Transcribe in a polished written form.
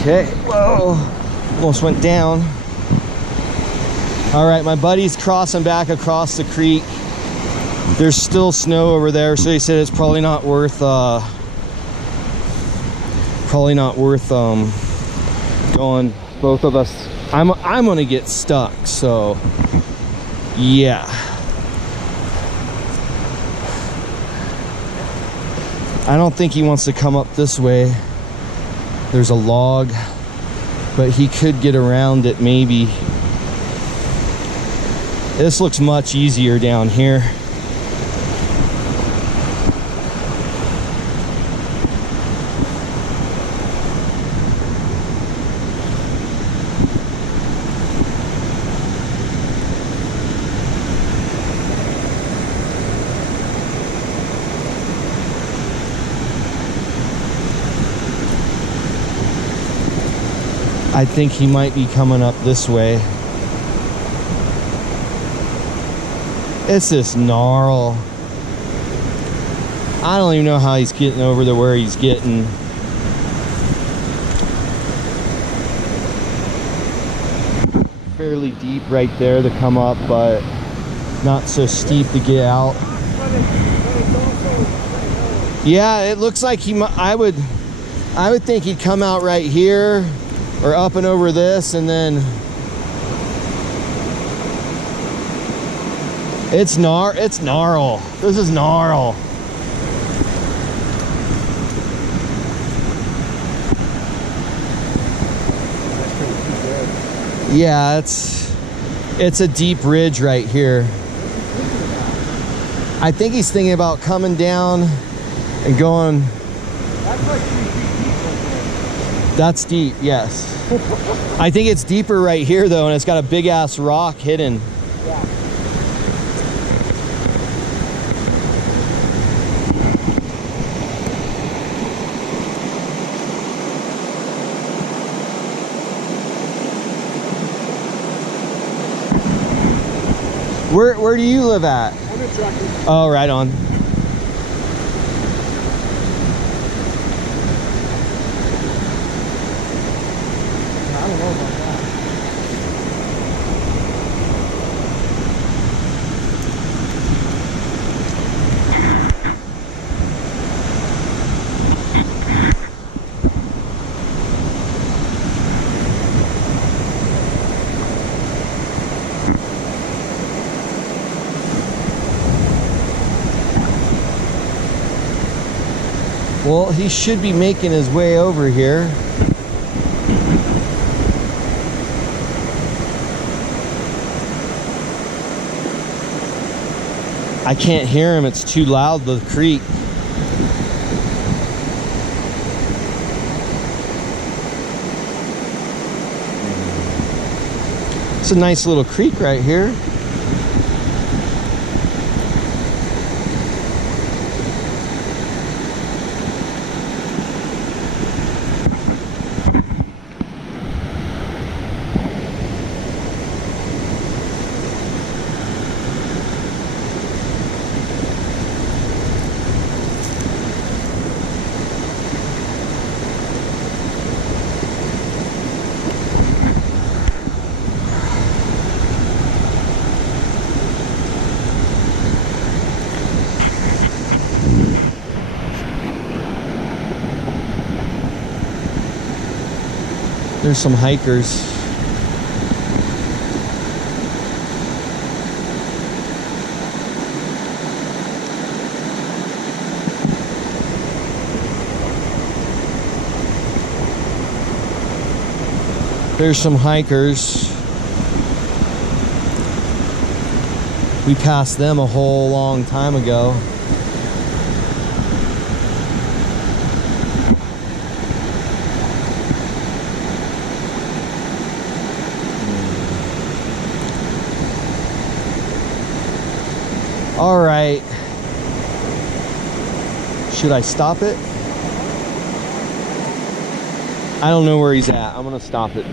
Okay, whoa, almost went down. All right, my buddy's crossing back across the creek. There's still snow over there, so he said it's probably not worth going. Both of us, I'm gonna get stuck, so yeah. I don't think he wants to come up this way. There's a log, but he could get around it maybe. This looks much easier down here. I think he might be coming up this way. It's this gnarl. I don't even know how he's getting over to where he's getting. Fairly deep right there to come up, but not so steep to get out. Yeah, it looks like he might. I would think he'd come out right here or up and over this, and then it's gnarl. This is gnarl. Yeah, it's a deep ridge right here. I think he's thinking about coming down and going. That's deep, yes. I think it's deeper right here though, and it's got a big ass rock hidden. Yeah. Where do you live at? I'm in Truckee. Oh, right on. I don't know about that. Well, he should be making his way over here. I can't hear him, it's too loud, the creek. It's a nice little creek right here. There's some hikers. There's some hikers. We passed them a whole long time ago. All right. Should I stop it? I don't know where he's at. I'm gonna stop it.